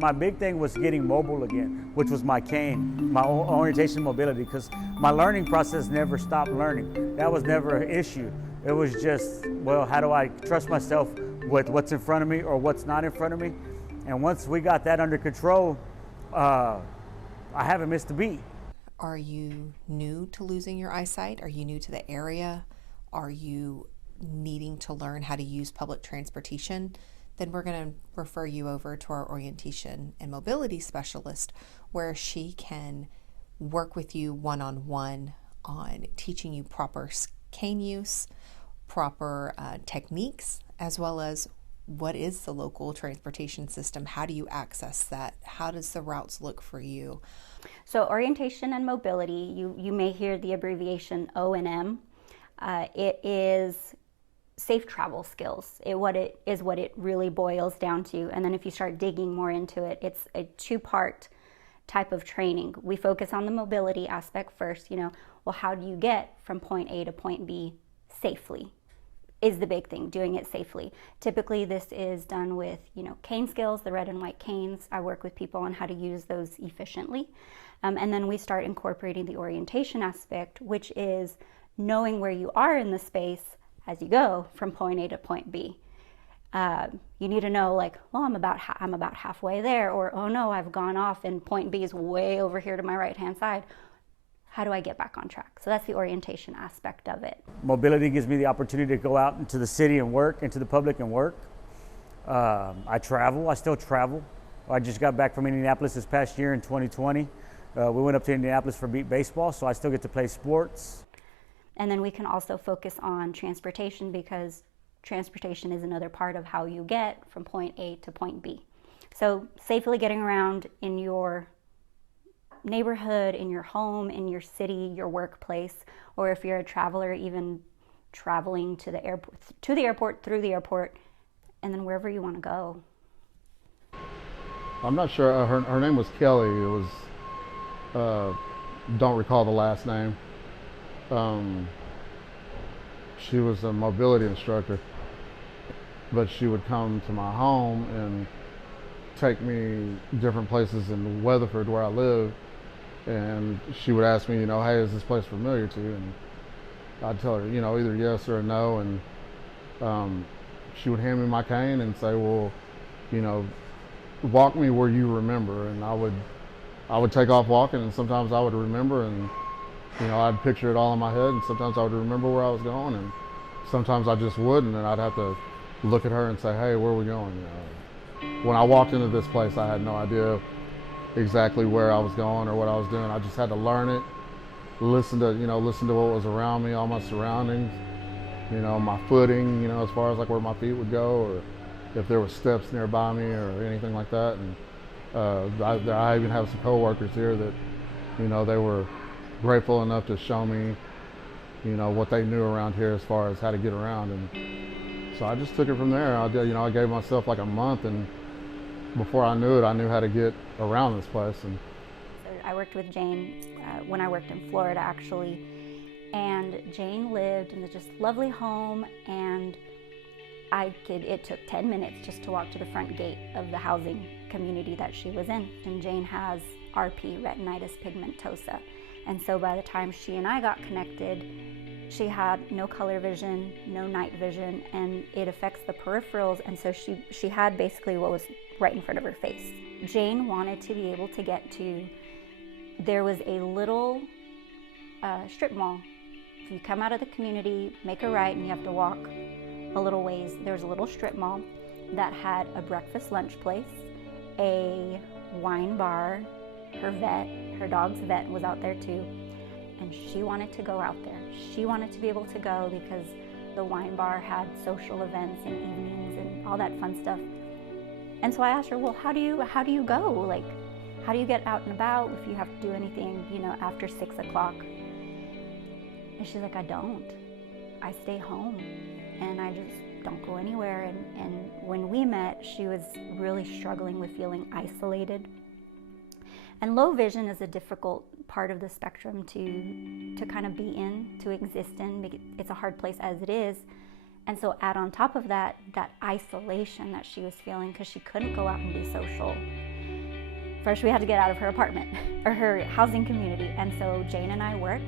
my big thing was getting mobile again, which was my cane, my orientation and mobility, because my learning process never stopped learning. That was never an issue. It was just, well, how do I trust myself with what's in front of me or what's not in front of me? And once we got that under control, I haven't missed a beat. Are you new to losing your eyesight? Are you new to the area? Are you needing to learn how to use public transportation? Then we're going to refer you over to our orientation and mobility specialist, where she can work with you one-on-one on teaching you proper cane use, proper techniques, as well as what is the local transportation system? How do you access that? How does the routes look for you? So orientation and mobility, you may hear the abbreviation O&M. It is safe travel skills. What it really boils down to. And then if you start digging more into it, it's a two-part type of training. We focus on the mobility aspect first, well, how do you get from point A to point B safely? Is the big thing, doing it safely. Typically this is done with, cane skills, the red and white canes. I work with people on how to use those efficiently. And then we start incorporating the orientation aspect, which is knowing where you are in the space as you go from point A to point B. You need to know, like, well, I'm about halfway there, or oh no, I've gone off and point B is way over here to my right-hand side. How do I get back on track? So that's the orientation aspect of it. Mobility gives me the opportunity to go out into the city and work, into the public and work. I still travel. I just got back from Indianapolis this past year in 2020. We went up to Indianapolis for beat baseball, so I still get to play sports. And then we can also focus on transportation, because transportation is another part of how you get from point A to point B. So safely getting around in your neighborhood, in your home, in your city, your workplace, or if you're a traveler, even traveling to the airport, through the airport, and then wherever you want to go. I'm not sure. Her name was Kelly. It was, don't recall the last name. She was a mobility instructor, but she would come to my home and take me different places in Weatherford where I live, and she would ask me, hey, is this place familiar to you? And I'd tell her, either yes or a no, and she would hand me my cane and say, well, walk me where you remember, and I would take off walking, and sometimes I would remember, and I'd picture it all in my head, and sometimes I would remember where I was going, and sometimes I just wouldn't, and I'd have to look at her and say, hey, where are we going? When I walked into this place, I had no idea exactly where I was going or what I was doing. I just had to learn it, listen to what was around me, all my surroundings, my footing, as far as like where my feet would go, or if there were steps nearby me or anything like that. And I even have some coworkers here that, they were grateful enough to show me, what they knew around here as far as how to get around. And so I just took it from there. I gave myself like a month, and before I knew it, I knew how to get around this place. And I worked with Jane when I worked in Florida, actually, and Jane lived in a just lovely home, and it took 10 minutes just to walk to the front gate of the housing community that she was in. And Jane has RP, retinitis pigmentosa. And so by the time she and I got connected, she had no color vision, no night vision, and it affects the peripherals. And so she had basically what was right in front of her face. Jane wanted to be able to get to, there was a little strip mall. If you come out of the community, make a right, and you have to walk a little ways, there's a little strip mall that had a breakfast lunch place, a wine bar, her dog's vet was out there too, and she wanted to go out there. She wanted to be able to go because the wine bar had social events and evenings and all that fun stuff. And so I asked her, well, how do you go? Like, how do you get out and about if you have to do anything, after 6 o'clock? And she's like, I don't. I stay home and I just don't go anywhere. And when we met, she was really struggling with feeling isolated. And low vision is a difficult part of the spectrum to kind of be in, to exist in. It's a hard place as it is. And so add on top of that isolation that she was feeling because she couldn't go out and be social. First, we had to get out of her apartment or her housing community. And so Jane and I worked,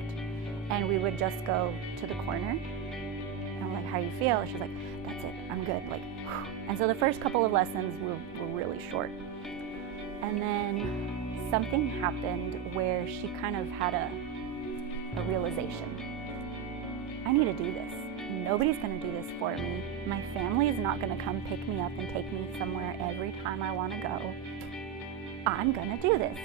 and we would just go to the corner. And I'm like, how you feel? And she's like, that's it, I'm good. Like, whew. And so the first couple of lessons were really short. And then something happened where she kind of had a realization. I need to do this. Nobody's gonna do this for me. My family is not gonna come pick me up and take me somewhere every time I wanna go. I'm gonna do this.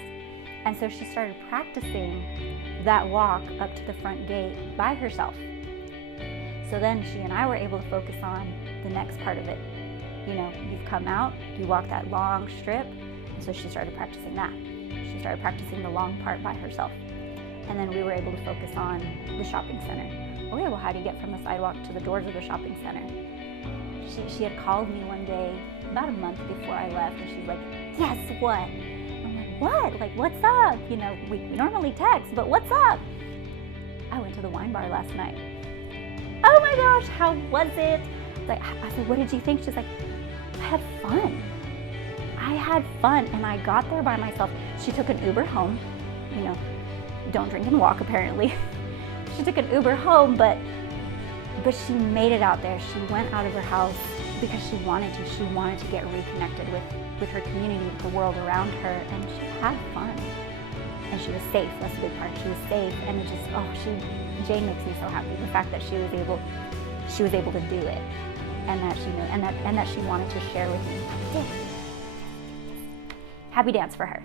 And so she started practicing that walk up to the front gate by herself. So then she and I were able to focus on the next part of it. You know, you've come out, you walk that long strip, and so she started practicing that. She started practicing the long part by herself. And then we were able to focus on the shopping center. Okay, well, how do you get from the sidewalk to the doors of the shopping center? She had called me one day, about a month before I left, and she's like, guess what? I'm like, what? Like, what's up? You know, we normally text, but what's up? I went to the wine bar last night. Oh my gosh, how was it? Like, I said, what did you think? She's like, I had fun. I had fun, and I got there by myself. She took an Uber home. You know, don't drink and walk, apparently. She took an Uber home, but she made it out there. She went out of her house because she wanted to. She wanted to get reconnected with her community, with the world around her, and she had fun. And she was safe. That's the big part. She was safe, and it just, Jane makes me so happy. The fact that she was able to do it, and that she knew, and that she wanted to share with me. Happy dance for her.